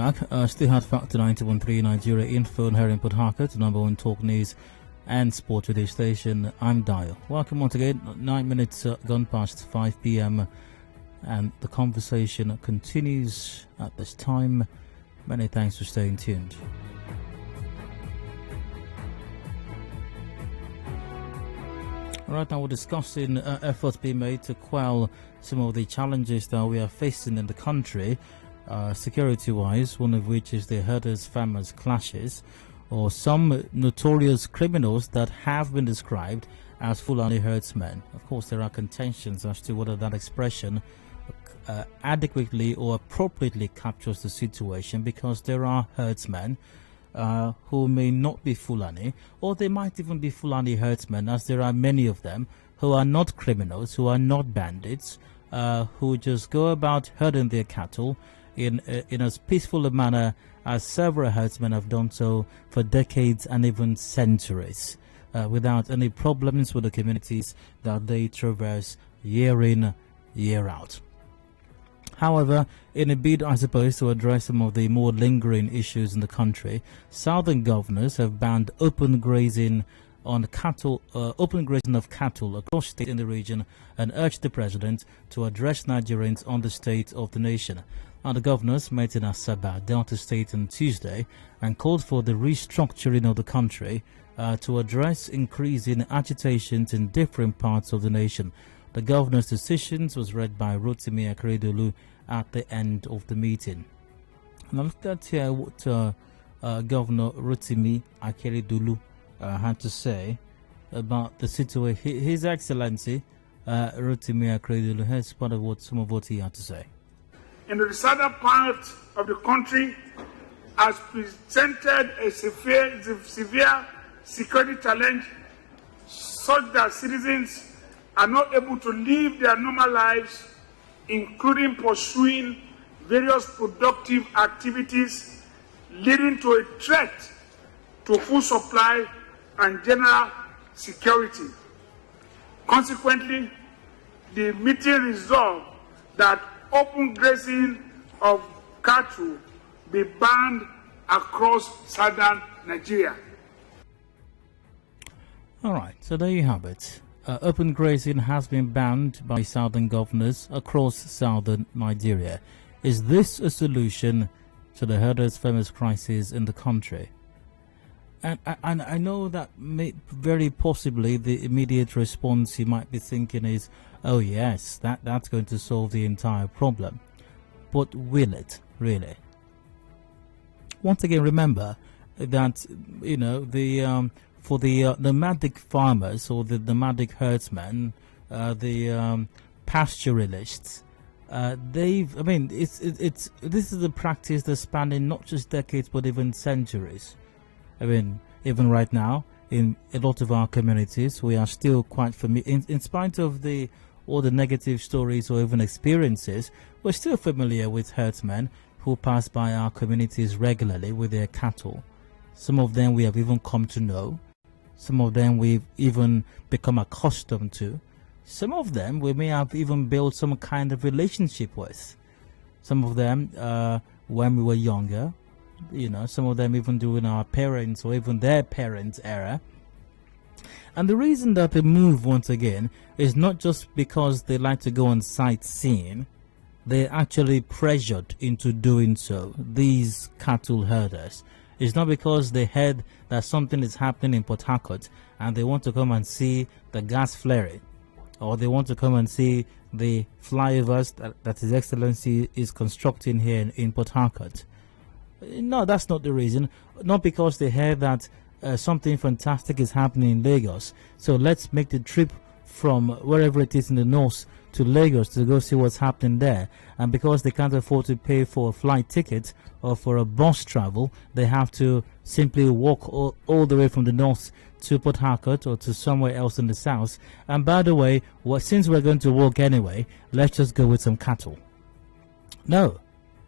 back. Still had Factor 90.3 Nigeria Info here in Port Harcourt, number one talk news and sport radio station. I'm Dayo. Welcome once again. 9 minutes gone past 5 p.m. and the conversation continues at this time. Many thanks for staying tuned. Right now we're discussing efforts being made to quell some of the challenges that we are facing in the country, security-wise, one of which is the herders-farmers clashes, or some notorious criminals that have been described as Fulani herdsmen. Of course, there are contentions as to whether that expression adequately or appropriately captures the situation, because there are herdsmen who may not be Fulani, or they might even be Fulani herdsmen, as there are many of them who are not criminals, who are not bandits, who just go about herding their cattle in as peaceful a manner as several herdsmen have done so for decades and even centuries, without any problems with the communities that they traverse year in, year out. However, in a bid, I suppose, to address some of the more lingering issues in the country, southern governors have banned open grazing on cattle, open grazing of cattle across state in the region, and urged the president to address Nigerians on the state of the nation. And the governors met in Asaba, Delta State, on Tuesday and called for the restructuring of the country to address increasing agitations in different parts of the nation. The governor's decisions was read by Rotimi Akeredolu at the end of the meeting. Now let's hear what Governor Rotimi Akeredolu had to say about the situation. His Excellency Rotimi Akeredolu has part of some of what he had to say. In the southern part of the country has presented a severe security challenge, such that citizens are not able to live their normal lives, including pursuing various productive activities, leading to a threat to food supply and general security. Consequently, the meeting resolved that open grazing of cattle be banned across southern Nigeria. All right, so there you have it. Open grazing has been banned by southern governors across southern Nigeria. Is this a solution to the herders-farmers crisis in the country? And I know that very possibly the immediate response you might be thinking is, oh yes, that's going to solve the entire problem. But will it really? Once again, remember that, you know, for the nomadic farmers or the nomadic herdsmen, the pastoralists, this is a practice that's spanning not just decades but even centuries. I mean, even right now, in a lot of our communities, we are still quite familiar, in spite of all the negative stories or even experiences, we're still familiar with herdsmen who pass by our communities regularly with their cattle. Some of them we have even come to know. Some of them we've even become accustomed to. Some of them we may have even built some kind of relationship with. Some of them when we were younger, you know, some of them even during our parents' or even their parents' era. And the reason that they move once again is not just because they like to go on sightseeing. They're actually pressured into doing so, these cattle herders. It's not because they heard that something is happening in Port Harcourt and they want to come and see the gas flaring, or they want to come and see the flyovers that His Excellency is constructing here in Port Harcourt. No, that's not the reason. Not because they heard that something fantastic is happening in Lagos. So let's make the trip from wherever it is in the north to Lagos to go see what's happening there. And because they can't afford to pay for a flight ticket or for a bus travel, they have to simply walk all the way from the north to Port Harcourt or to somewhere else in the south. And by the way, since we're going to walk anyway, let's just go with some cattle. No.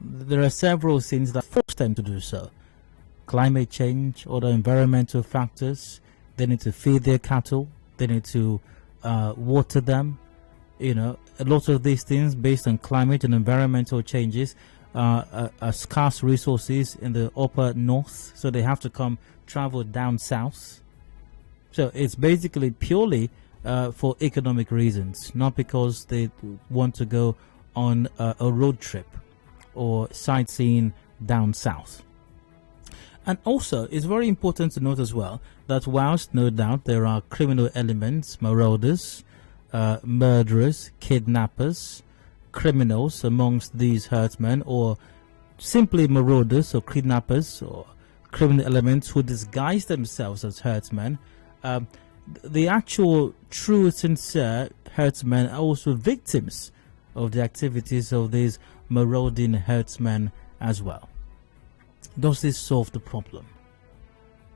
There are several things that force them to do so. Climate change, other environmental factors. They need to feed their cattle. They need to water them. You know, a lot of these things based on climate and environmental changes scarce resources in the upper north, so they have to travel down south. So it's basically purely for economic reasons, not because they want to go on a road trip or sightseeing down south. And also, it's very important to note as well that whilst no doubt there are criminal elements, marauders, murderers, kidnappers, criminals amongst these herdsmen, or simply marauders or kidnappers or criminal elements who disguise themselves as herdsmen, the actual true sincere herdsmen are also victims of the activities of these marauding herdsmen as well. Does this solve the problem?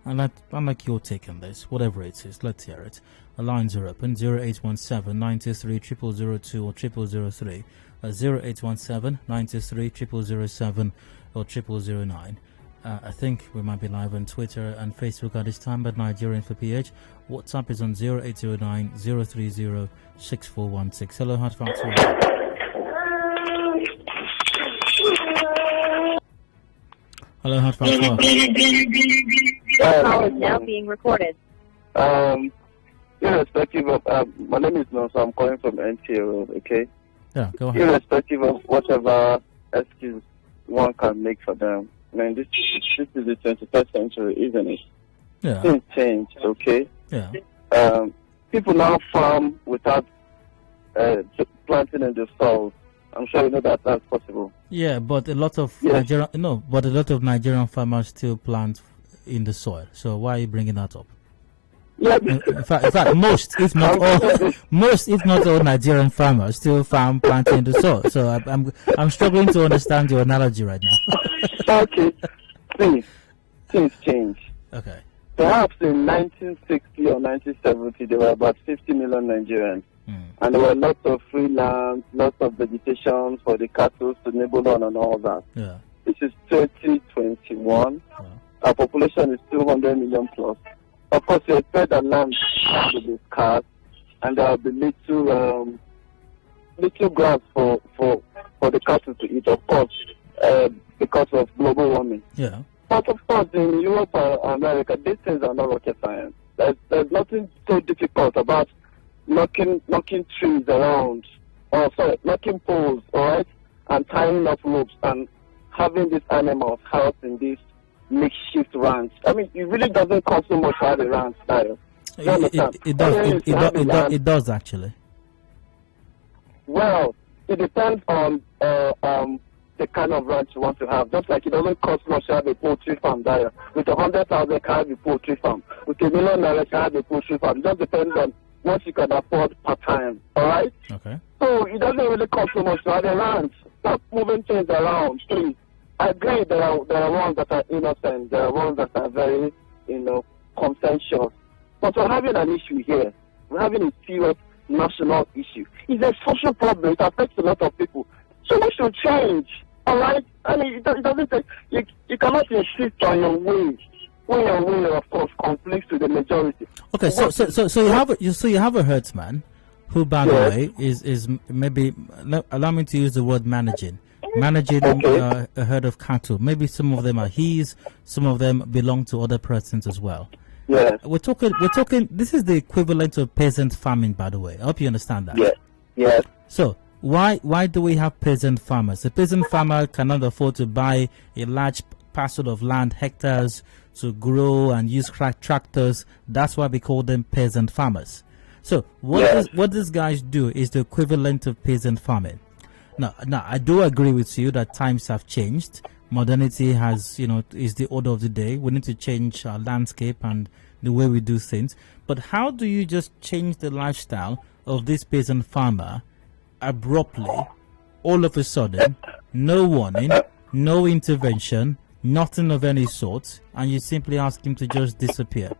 I'd like your take on this, whatever it is. Let's hear it. The lines are open, 0817 93 0002 or 0003, 0817 93 007 or 0009. I think we might be live on Twitter and Facebook at this time, but Nigerian for PH. WhatsApp is on 0809 030 6416. Hello, Hot Factory. Hello, Hot Factory. Call is now being recorded. Irrespective of, my name is Nonso, I'm calling from NTO, okay? Yeah, go ahead. Irrespective of whatever excuse one can make for them, man, this is the 21st century, isn't it? Yeah. Things change, okay? Yeah. People now farm without planting in the soil. I'm sure you know that that's possible. Yeah, but a lot of Yes. Nigerian farmers still plant in the soil. So why are you bringing that up? Yeah. In fact, most, if not all Nigerian farmers still plant in the soil. So I'm struggling to understand your analogy right now. Okay. Things change. Okay. Perhaps in 1960 or 1970, there were about 50 million Nigerians. And there were lots of free land, lots of vegetation for the cattle to nibble on and all that. Yeah. This is 2021. Yeah. Our population is 200 million plus. Of course, you expect that land will be scarce, and there will be little grass for the cattle to eat, of course, because of global warming. Yeah. But of course, in Europe or America, these things are not rocket science. There's nothing so difficult about knocking trees around, knocking poles, all right, and tying up ropes and having these animals housed in this makeshift ranch. I mean, it really doesn't cost so much to have a ranch, Dayo. It does actually. Well, it depends on the kind of ranch you want to have. Just like it doesn't cost much to have a poultry farm, Dayo. With 100,000 can have a poultry farm. With $1 million can have a poultry farm. It just depends on what you can afford per time, all right? Okay. So it doesn't really cost so much to have a ranch. Stop moving things around, please. I agree there are ones that are innocent, there are ones that are very, conscientious. But we're having an issue here. We're having a serious national issue. It's a social problem. It affects a lot of people. So we should change, all right? I mean, it doesn't take, you cannot insist on your way. When your way, of course, conflicts with the majority. Okay, so you have a herdsman who, by the way, is maybe, allow me to use the word managing a herd of cattle. Maybe some of them are his, some of them belong to other persons as well. Yes. We're talking. This is the equivalent of peasant farming, by the way. I hope you understand that. Yes. Yes. So why do we have peasant farmers? A peasant farmer cannot afford to buy a large parcel of land, hectares, to grow and use tractors. That's why we call them peasant farmers. So what these guys do is the equivalent of peasant farming. Now I do agree with you that times have changed. Modernity has, is the order of the day. We need to change our landscape and the way we do things. But how do you just change the lifestyle of this peasant farmer abruptly, all of a sudden, no warning, no intervention, nothing of any sort, and you simply ask him to just disappear?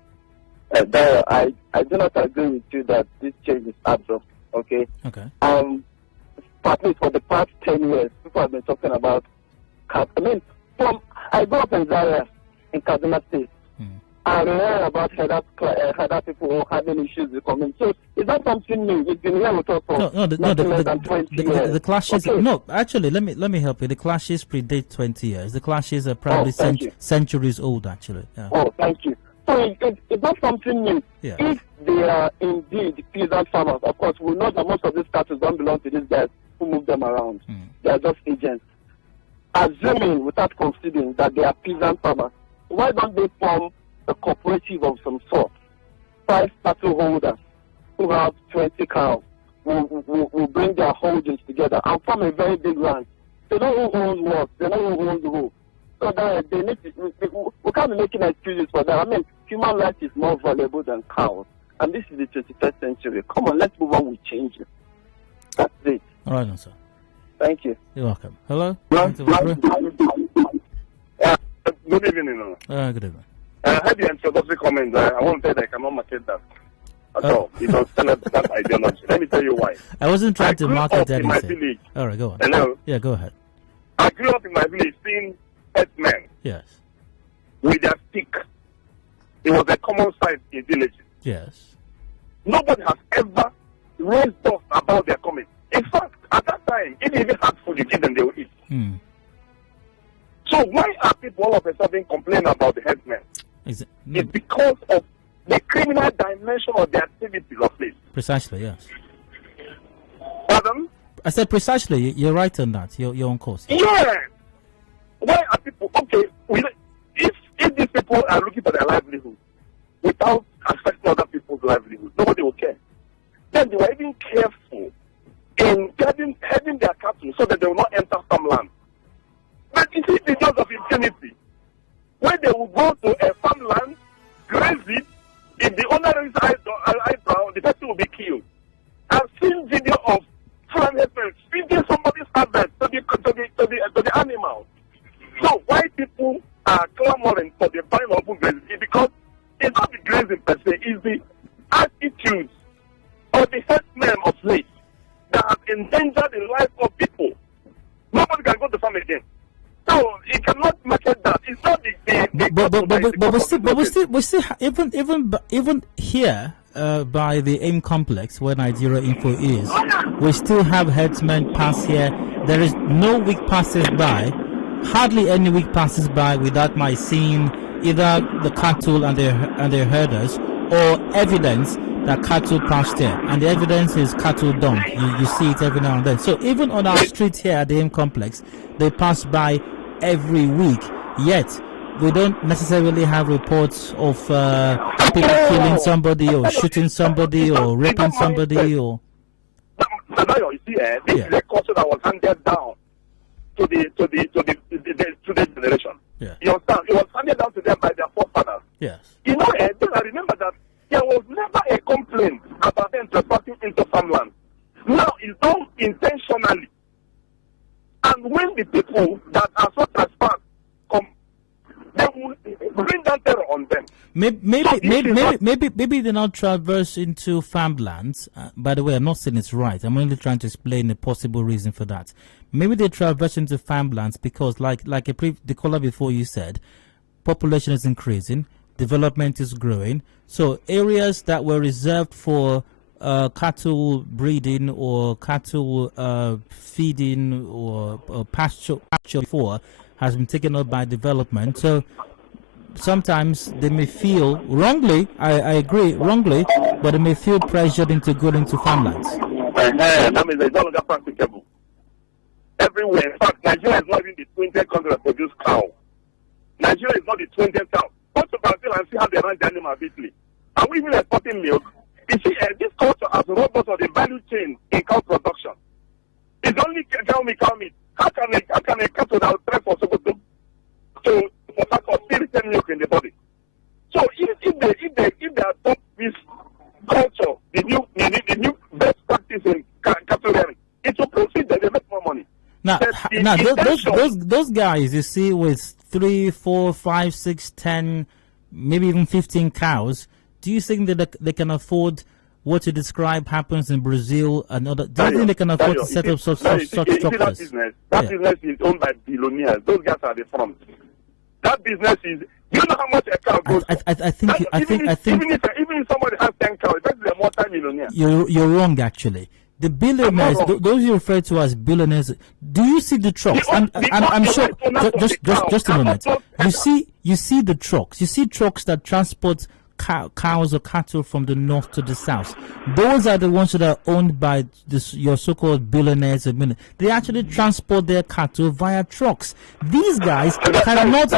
Dayo, I do not agree with you that this change is abrupt, okay? Okay. Partly for the past 10 years, people have been talking about cat. I mean, I grew up in Zaria, in Kaduna State, And we heard about header people who having issues with community. So is that something new? It's been here with us for less than 20 years. The clashes. Okay. No, actually, let me help you. The clashes predate 20 years. The clashes are probably centuries old, actually. Yeah. Oh, thank you. So it's not something new. Yeah. If they are indeed peasant farmers, of course, we know that most of these cattle don't belong to these guys who move them around. They are just agents. Assuming, without considering, that they are peasant farmers, why don't they form a cooperative of some sort? 5 cattle holders who have 20 cows will bring their holdings together and form a very big ranch. They know who owns what. They know who owns who. So that they need to, we can't be making excuses for that. I mean, human life is more valuable than cows. And this is the 21st century. Come on, let's move on with changes. That's it. All right, then, sir. Thank you. You're welcome. Hello? Good evening. Good evening. I had the introductory comment. I want to say that I cannot market that at all. It was that ideology. Let me tell you why. I wasn't trying to market in my anything. village. All right, go on. Hello? Yeah, go ahead. I grew up in my village seeing herdsmen Yes. with their stick. It was a common sight in villages. Yes. Nobody has ever raised us about their comment. In fact, at that time, if you even had food, you give them, they will eat. So why are people all of a sudden complaining about the herdsmen? It's because of the criminal dimension of the activities of this. Precisely, yes. Pardon? I said precisely. You're right on that. You're on course. Yeah. Why are people okay? If these people are looking for their livelihood without affecting other people's livelihood, nobody will care. Then they were even careful in having their cattle so that they will not enter farmland. But it is because of impunity. When they will go to a farmland, graze it, if the owner is eyebrow, the person will be killed. I've seen video of farm herdsmen feeding somebody's harvest to the animals. So why people are clamoring for the buying of grazing is because it's not the grazing per se, it's the attitudes of the herdsmen of late that have endangered the life of people. Nobody can go to farm again. So it cannot market that. It's not but we still even here by the AIM complex where Nigeria Info is, we still have herdsmen pass here. There is no week passes by, hardly any week passes by without my seeing either the cattle and their herders or evidence that cattle passed here, and the evidence is cattle dung. You see it every now and then. So even on our street here at the AIM complex, they pass by every week. Yet we don't necessarily have reports of people killing somebody or shooting somebody or raping somebody or. Dayo, you see, this is a culture that was handed down to the generation. Yeah. You understand? It was handed down to them by their forefathers. Yes. You know, then I remember that there was never a complaint about them trespassing into farmland. Now it's done intentionally. And when the people that are so trespassed come, they will bring down terror on them. Maybe they not traverse into farmlands. By the way, I'm not saying it's right. I'm only trying to explain a possible reason for that. Maybe they traverse into farmlands because, like the caller before you said, population is increasing, development is growing. So areas that were reserved for cattle breeding or cattle feeding or pasture before has been taken up by development. So sometimes they may feel wrongly, I agree, wrongly, but they may feel pressured into going into farmlands. That means it's no longer practicable. Everywhere. In fact, Nigeria is not even the 20th country that produces cow. Nigeria is not the 20th cow. Go to Brazil and see how they run the animal weekly. Are we even exporting milk? You see, this culture has robbed us of the value chain in cow production. It's only cow meat. How can a cattle that will trek for Sokoto to still retain milk in the body? So if they adopt this culture, the new best practice in cattle rearing, it will profit them, they make more money. Now those guys you see with 3, 4, 5, 6, 10, maybe even 15 cows, do you think that they can afford what you describe happens in Brazil and other? Do you think they can afford to set up such structures? That business is owned by billionaires. Those guys are the front. That business is You know how much a cow goes? I think even if somebody has 10 cows, that's a multi-millionaire. You're wrong actually. The billionaires, those you refer to as billionaires, do you see the trucks? I'm sure. Just a moment. You see the trucks. You see trucks that transport cows or cattle from the north to the south. Those are the ones that are owned by your so-called billionaires. They actually transport their cattle via trucks. These guys cannot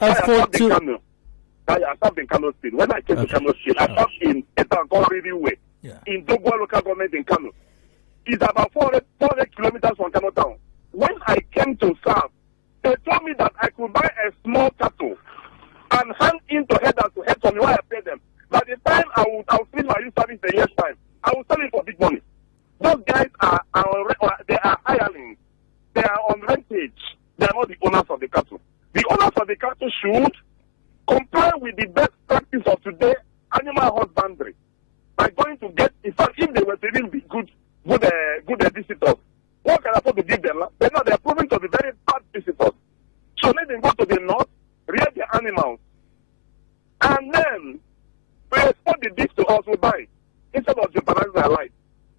afford to. I stopped in Kano State. When I came to Kano State, I stopped in a town called Riverway. Yeah. In Dogwa local government in Kano. It's about 400 kilometers from Kano town. When I came to serve, they told me that I could buy a small cattle and hand in to headers to head for me while I pay them. By the time I'll finish my youth service a year's time, I will sell it for big money. Those guys are hirelings. They are on rentage. They are not the owners of the cattle. The owners of the cattle should comply with the best practice of today, animal husbandry, by going to get, in fact, if they were to even be good visitors, what can I afford to give them? They're proving to be very bad visitors. So let them go to the north, rear their animals, and then we export the beef to us, we buy, instead of jeopardizing our life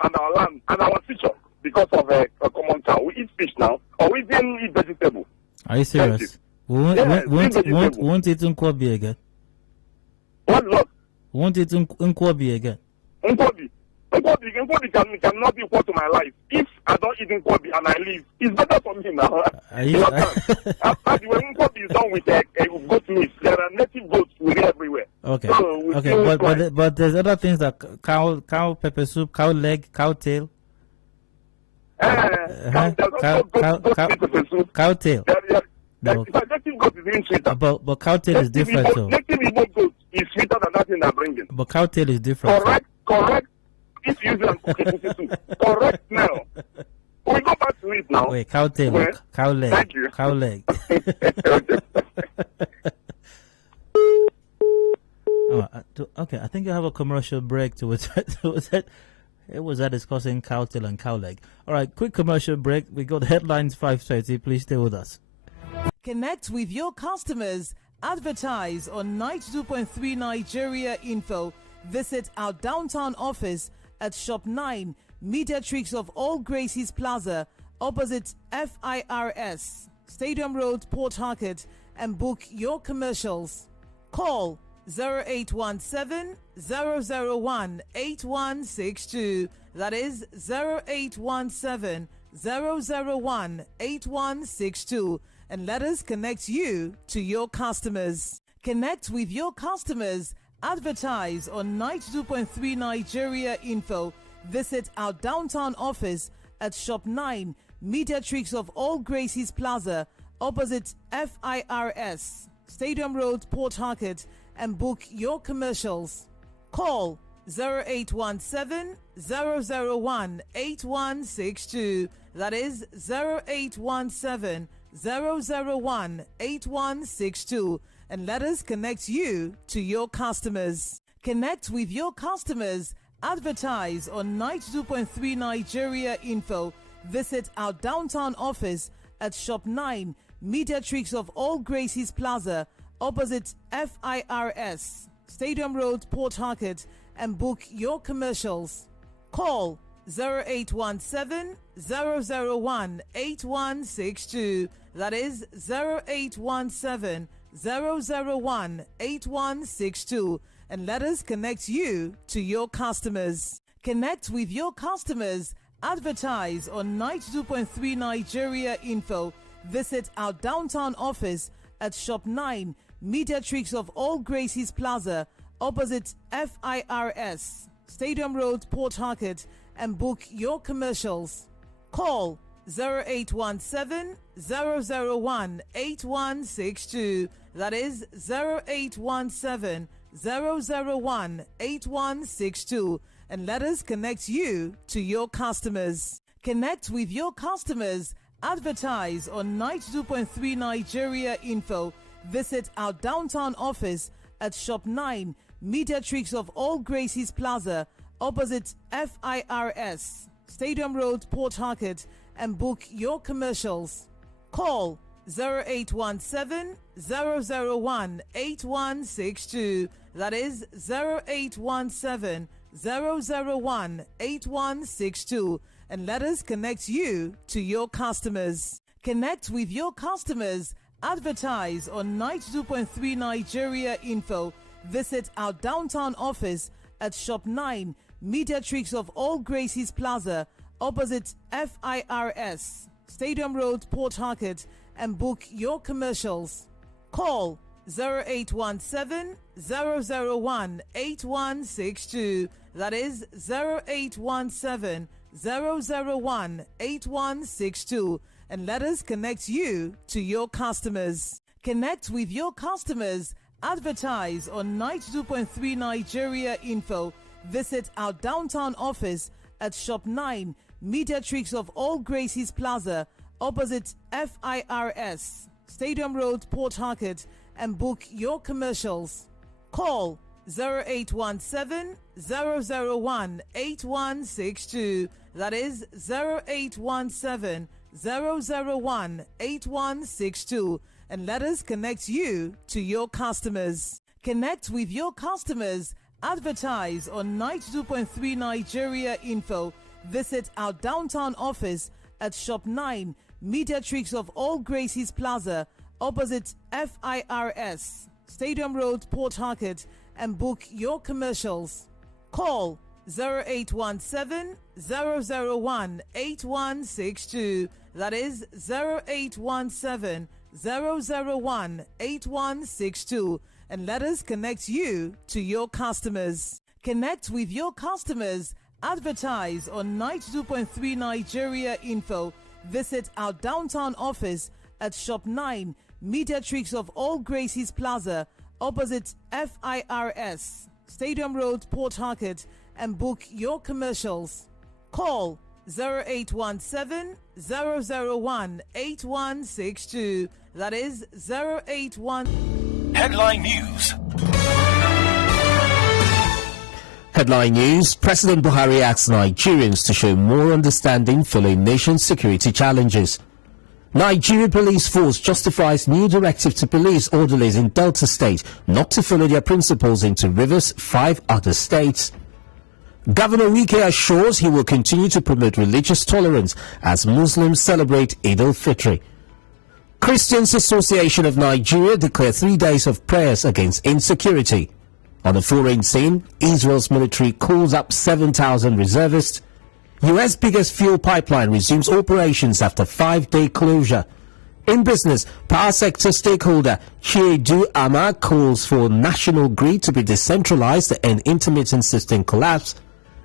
and our land and our future because of a common cow. We eat fish now, or we even eat vegetables. Are you serious? Won't it be again? What look? Won't it be again? Nkwobi cannot be equal to my life. If I don't eat Nkwobi and I leave, it's better for me now. After when Nkwobi is done with goat meat, there are native goats everywhere. Okay. So but there's other things like cow pepper soup, cow leg, cow tail. Cow tail. Native goat is even sweeter. But cow tail is different though. Native Igbo goat is sweeter than that thing they're bringing. But cow tail is different. Correct. If you use it, correct now. We go back to it now. Wait, cow tail, cow leg. Thank you. Cow leg. Okay, I think you have a commercial break to it. It was that discussing cow tail and cow leg. All right, quick commercial break. We got headlines 5:30. Please stay with us. Connect with your customers. Advertise on 92.3 Nigeria Info. Visit our downtown office at Shop 9, Mediatrix of All Gracies Plaza, opposite FIRS, Stadium Road, Port Harcourt, and book your commercials. Call 0817 001 8162. That is 0817 001 8162. And let us connect you to your customers. Connect with your customers. Advertise on 92.3 Nigeria Info. Visit our downtown office at Shop 9, Mediatrix of All Gracies Plaza, opposite FIRS, Stadium Road, Port Harcourt, and book your commercials. Call 0817 001 8162. That is 0817 001 8162. And let us connect you to your customers. Connect with your customers. Advertise on 92.3 Nigeria Info. Visit our downtown office at Shop 9, Mediatrix of All Gracies Plaza, opposite FIRS, Stadium Road, Port Harcourt, and book your commercials. Call 0817 001 8162. That is 0817 001 8162. And let us connect you to your customers. Connect with your customers. Advertise on 92.3 Nigeria Info. Visit our downtown office at Shop 9, Mediatrix of All Gracies Plaza, opposite FIRS, Stadium Road, Port Harcourt, and book your commercials. Call 0817 001 8162. That is 0817 001 8162. And let us connect you to your customers. Connect with your customers. Advertise on 92.3 Nigeria Info. Visit our downtown office at Shop 9, Mediatrix of All Gracies Plaza, opposite FIRS, Stadium Road, Port Harcourt, and book your commercials. Call 0817 001 8162. That is 0817 001 8162. And let us connect you to your customers. Connect with your customers. Advertise on 92.3 Nigeria Info. Visit our downtown office at Shop 9, Mediatrix of All Gracies Plaza, opposite FIRS, Stadium Road, Port Harcourt, and book your commercials. Call 0817 001 8162. That is 0817 001 8162. And let us connect you to your customers. Connect with your customers. Advertise on 92.3 Nigeria Info. Visit our downtown office at Shop 9, Mediatrix of All Gracies Plaza, opposite FIRS, Stadium Road, Port Harcourt, and book your commercials. Call 0817 001 8162. That is 0817 001 8162. And let us connect you to your customers. Connect with your customers. Advertise on 92.3 Nigeria Info. Visit our downtown office at Shop 9, Mediatrix of All Gracies Plaza, opposite FIRS, Stadium Road, Port Harcourt, and book your commercials. Call 0817 001 8162. That is 0817 001 8162. And let us connect you to your customers. Connect with your customers. Advertise on 92.3 Nigeria Info. Visit our downtown office at Shop 9, Mediatrix of All Gracies Plaza, opposite FIRS, Stadium Road, Port Harcourt, and book your commercials. Call 0817 001 8162. That is 081. Headline News. Headline News. President Buhari asks Nigerians to show more understanding following nation's security challenges. Nigeria Police Force justifies new directive to police orderlies in Delta State not to follow their principles into Rivers, 5 other states. Governor Wike assures he will continue to promote religious tolerance as Muslims celebrate Eid al-Fitr. Christians Association of Nigeria declare 3 days of prayers against insecurity. On the foreign scene, Israel's military calls up 7,000 reservists. U.S. biggest fuel pipeline resumes operations after 5-day closure. In business, power sector stakeholder Chiedu Ama calls for national grid to be decentralized to end intermittent system collapse.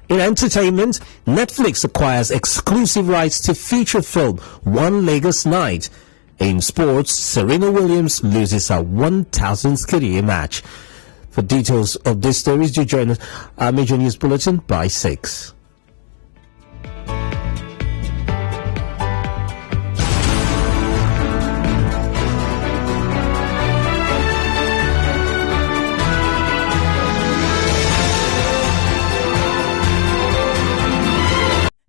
In entertainment, Netflix acquires exclusive rights to feature film One Lagos Night. In sports, Serena Williams loses her 1,000th career match. For details of these stories, do join us our major news bulletin by 6.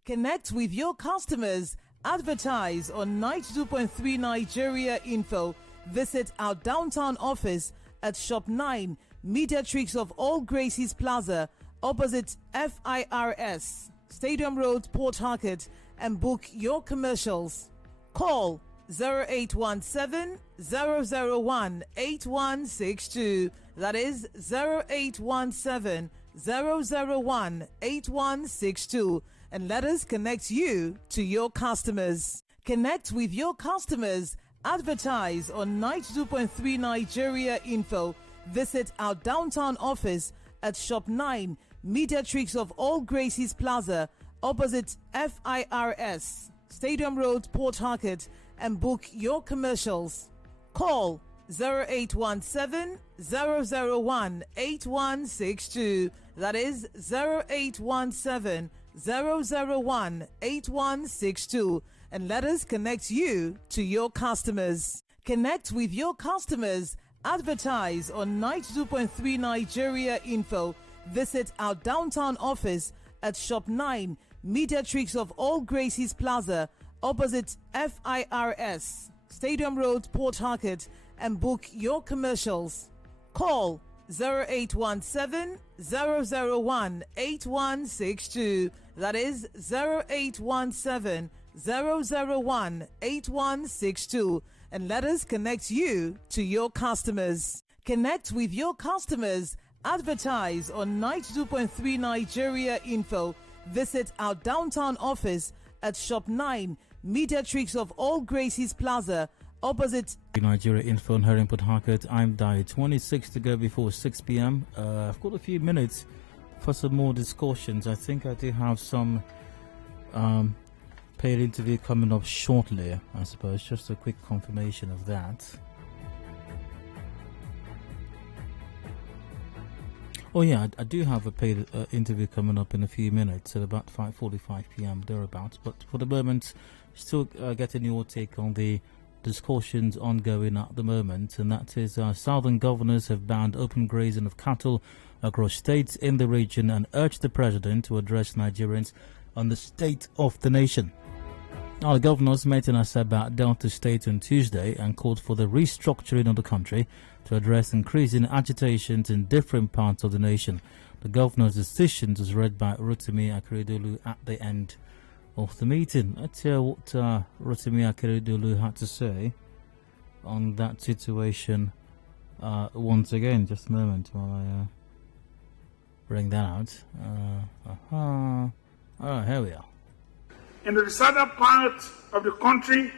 Connect with your customers. Advertise on 92.3 Nigeria Info. Visit our downtown office at Shop 9, Mediatrix of All Gracies Plaza, opposite FIRS, Stadium Road, Port Harcourt, and book your commercials. Call 0817 001 8162. That is 0817 001 8162. And let us connect you to your customers. Connect with your customers. Advertise on 92.3 Nigeria Info. Visit our downtown office at Shop 9, Mediatrix of All Gracies Plaza, opposite FIRS, Stadium Road, Port Harcourt, and book your commercials. Call 0817 001 8162. That is 0817 001 8162. And let us connect you to your customers. Connect with your customers. Advertise on 92.3 Nigeria Info. Visit our downtown office at Shop 9, Mediatrix of All Gracies Plaza, opposite FIRS, Stadium Road, Port Harcourt, and book your commercials. Call 0817 001 8162. That is 0817 001 8162. And let us connect you to your customers. Connect with your customers. Advertise on 92.3 Nigeria Info. Visit our downtown office at Shop 9, Mediatrix of All Graces Plaza, opposite Nigeria Info and Herring Port Harcourt. I'm Dayo. 26 to go before 6 p.m. I've got a few minutes for some more discussions. I think I do have some paid interview coming up shortly, I suppose. Just a quick confirmation of that. Oh yeah, I do have a paid interview coming up in a few minutes at about 5:45 p.m. thereabouts. But for the moment, still getting your take on the discussions ongoing at the moment, and that is southern governors have banned open grazing of cattle across states in the region and urged the president to address Nigerians on the state of the nation. Now, the governors met in Asaba, Delta State on Tuesday and called for the restructuring of the country to address increasing agitations in different parts of the nation. The governor's decision was read by Rotimi Akeredolu at the end of the meeting. Let's hear what Rotimi Akeredolu had to say on that situation once again. Just a moment while I bring that out. Oh, here we are. In the southern part of the country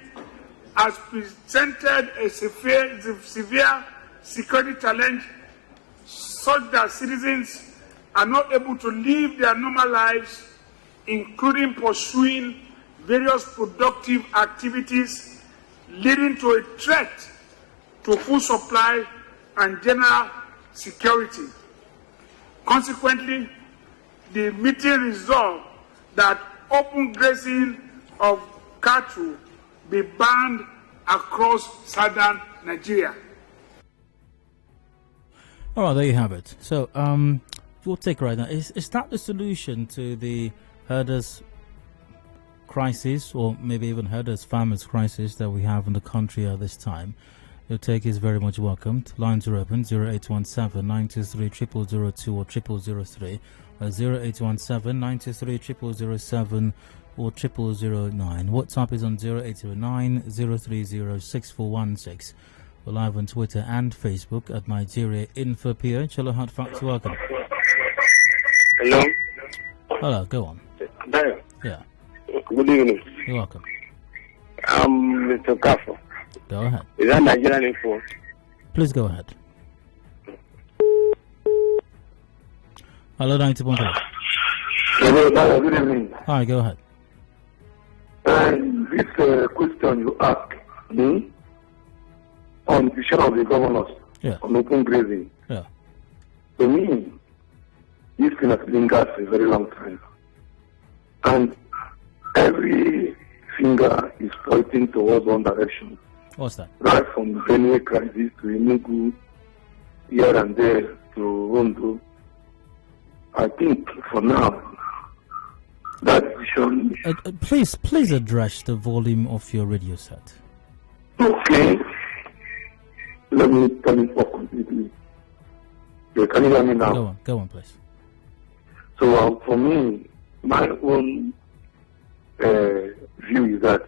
has presented a severe security challenge such that citizens are not able to live their normal lives, including pursuing various productive activities, leading to a threat to food supply and general security. Consequently, the meeting resolved that open grazing of cattle be banned across southern Nigeria. All right, there you have it. So, we'll take right now. Is that the solution to the herders' crisis, or maybe even herders' farmers' crisis that we have in the country at this time? Your take is very much welcomed. Lines are open 0817 923 0002 or 0003. 0817 923 0007 or 0009. WhatsApp is on 0809 030 6416. We're live on Twitter and Facebook at Nigeria Info PH. Hello, hard fact, welcome. Hello. Hello, go on. Dayo. Yeah. Good evening. You're welcome. I'm Mr. Kafo. Go ahead. Is that Nigerian Info? Please go ahead. Hello, 90.3. Hello, Dayo, good evening. Hi, go ahead. This question you ask me on the decision of the governors on open grazing. Yeah. To me, this thing has lingered for a very long time. And every finger is pointing towards one direction. What's that? Right from the Benue crisis to Enugu, here and there to Rondo. I think for now, that decision... Please address the volume of your radio set. Okay. Let me tell it more completely. Can you hear me now? Go on, please. So for me, my own view is that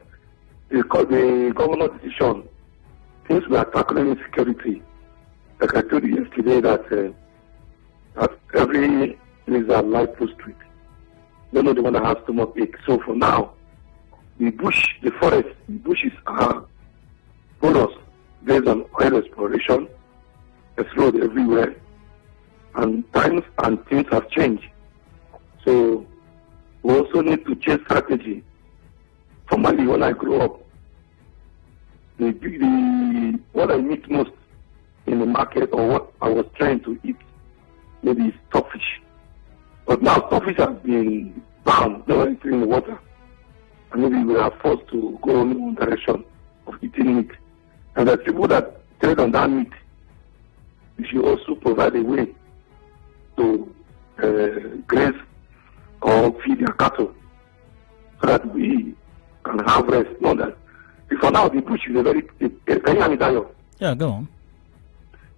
the governor's decision, since we are tackling insecurity, like I told you yesterday that every lizard lies to street. They're not the one that has stomach ache. So for now, the bushes are bonus based on oil exploration. There's road everywhere. And times and things have changed. So we also need to change strategy. Formerly, when I grew up, what I meet most in the market or what I was trying to eat maybe is stockfish. But now stockfish has been banned, no one in the water. And maybe we are forced to go in one direction of eating meat. And the people that trade on that meat, we should also provide a way to graze or feed their cattle so that we can have rest. Not that if for now, the bush is a very, can you hear me, Dayo? Yeah, go on.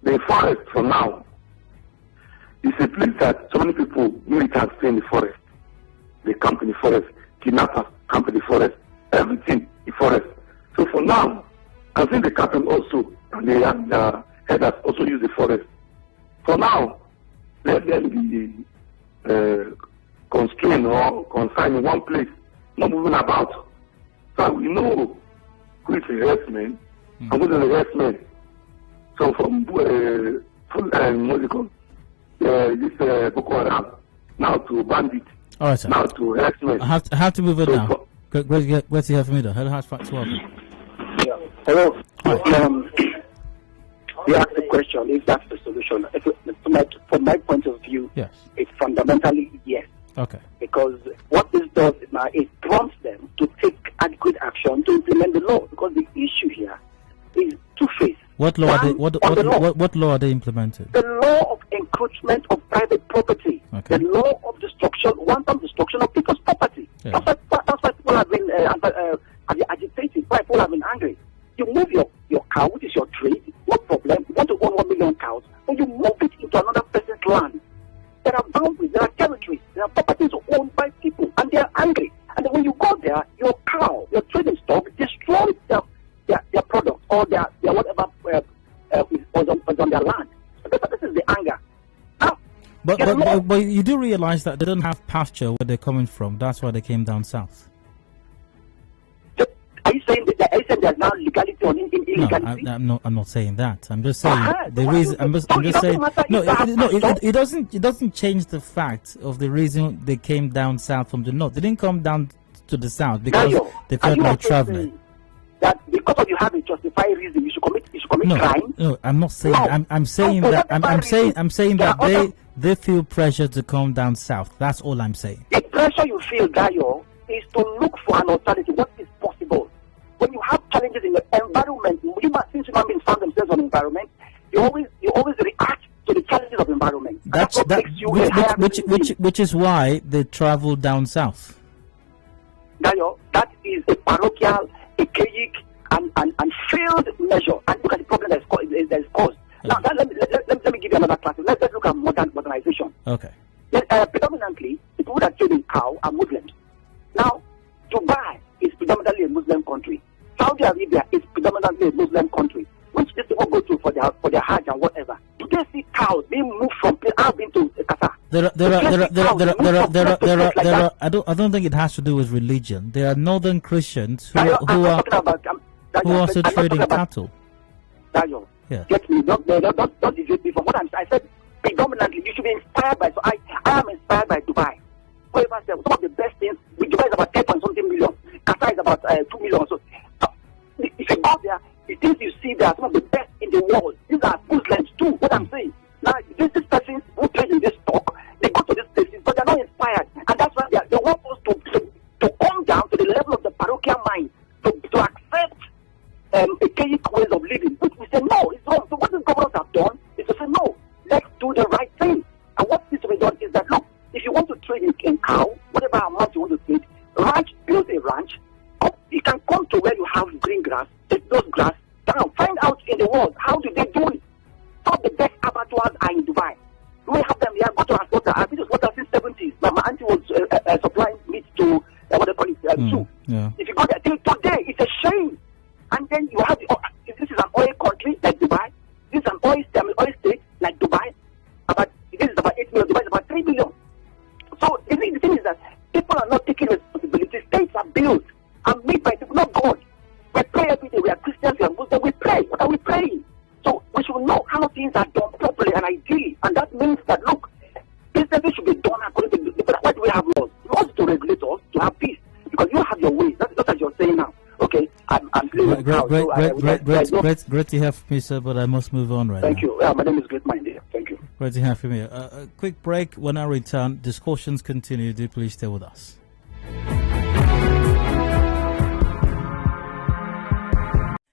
The forest, for now, is a place that so many people, militants stay in the forest. They camp in the forest, kidnappers camp in the forest, everything in the forest. So for now, I think the captain also, and the headers also use the forest. For now, let them be constrained or confined in one place, not moving about. So we know who is the harassment and who is the harassment. So from this Boko Haram now to bandit, All right, sir. now to harassment. I have to move it So now. for- Great to hear from you, though. Hello, how's fact 12? Yeah. Hello. Hi. You asked the question if that's the solution. From my point of view, Yes. it's fundamentally yes. Okay. Because what this does now, it prompts them to take adequate action to implement the law. Because the issue here is two-faced. What law are they? One, on the law. What law are they implementing? The law of encroachment of private property, Okay. the law of destruction, wanton destruction of people's property. Yeah. That's why people have been agitated, why people have been angry. You move your cow, which is your trade, no problem. You want to own 1 million cows, but you move it into another person's land. There are boundaries, there are territories, there are properties owned by people, and they are angry. And then when you go there, your cow, your trading stock, destroys their product or their whatever was on their land. So this is the anger. Now, But you do realize that they don't have pasture where they're coming from. That's why they came down south. are you saying there's now legality on illegality? No, I'm not saying that. I'm just saying the so reason. I'm just saying. No, pasture. it doesn't change the fact of the reason they came down south from the north. They didn't come down to the south because Dayo, they are felt you like also traveling. saying that because of you have a justified reason, you should commit crime? No, I'm not saying. No. I'm saying No, that. that's I'm saying There that are other- they feel pressure to come down south. That's all I'm saying. The pressure you feel, Dayo, is to look for an alternative. What is possible? When you have challenges in the environment, since human beings found themselves on environment, you always react to the challenges of environment. And that's what makes you a higher which is why they travel down south. Dayo, that is a parochial, archaic, and failed measure. And look at the problem that is caused. Now, let me give you another class. Let's look at modernization. Okay. Predominantly, the people that trade in cow are Muslims. Now, Dubai is predominantly a Muslim country. Saudi Arabia is predominantly a Muslim country, which these people go to for their Hajj and whatever. Do they see cows being moved from? I've been to Qatar. I don't think it has to do with religion. There are northern Christians who are also trading cattle. Dayo, Yeah. get me? Don't deviate me from what I said. Predominantly, you should be inspired by. So I am inspired by Dubai. Whoever said some of the best things. Dubai is about 10.something million. Qatar is about 2 million. So if you go there, the things you see there are some of the best in the world. These are Muslims too. What I'm saying. Now, these persons who trade in this stock, they go to these places, but they're not inspired, and that's why they want us to come down to the level of the parochial mind to accept archaic ways of living, which we say no, it's wrong. So what the governors have done is to say no, let's do the right thing. And what needs to be done is that look, if you want to trade in cow, whatever amount you want to trade, build a ranch. You can come to where you have green grass, take those grass down, find out in the world how do they do it. Some of the best abattoirs are in Dubai. We have them here. Go to our slaughter. I've been to slaughter since 70s. My auntie was supplying meat to what they call it, zoo. Yeah. If you go there till today, it's a shame. And then you have this is an oil country like Dubai. This is an oil state like Dubai. This is about 8 million. Dubai is about 3 million. So the thing is that people are not taking responsibility. States are built and made by people, not God. We pray every day. We are Christians. We are Muslims. We pray. What are we praying? So we should know how things are done properly and ideally. And that means that, look, businesses should be done according to why do we have laws? Laws to regulate us, to have peace. Because you have your ways. That's what you're saying now. Okay, I'm Great to have me, sir, but I must move on right now. Thank you. My name is Great Mind. Thank you. Great to have you here. A quick break. When I return, discussions continue. Do please stay with us.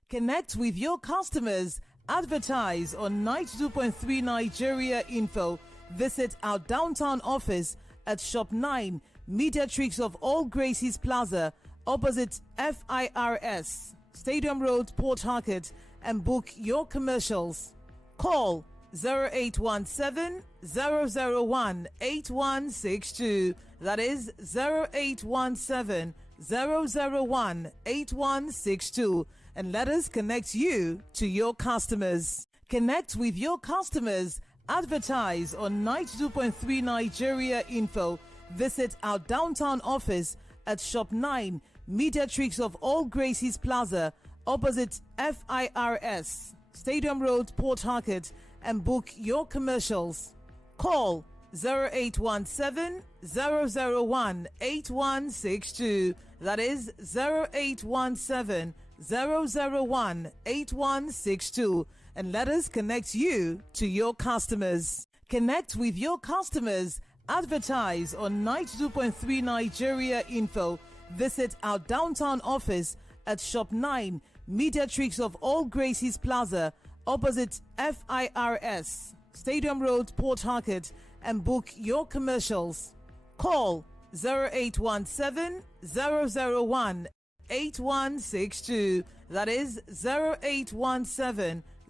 Connect with your customers. Advertise on 92.3 Nigeria Info. Visit our downtown office at Shop 9, Mediatrix of All Gracies Plaza, opposite FIRS. Stadium Road, Port Harcourt, and book your commercials. Call 0817 001 8162. That is 0817 001 8162. And let us connect you to your customers. Connect with your customers. Advertise on 92.3 Nigeria Info. Visit our downtown office at Shop 9, Mediatrix of All Gracies Plaza, opposite FIRS, Stadium Road, Port Harcourt, and book your commercials. Call 0817 001 8162. That is 0817 001 8162. And let us connect you to your customers. Connect with your customers. Advertise on 92.3 Nigeria Info. Visit our downtown office at Shop 9, Mediatrix of All Gracies Plaza, opposite FIRS, Stadium Road, Port Harcourt, and book your commercials. Call 0817 001 8162. That is 0817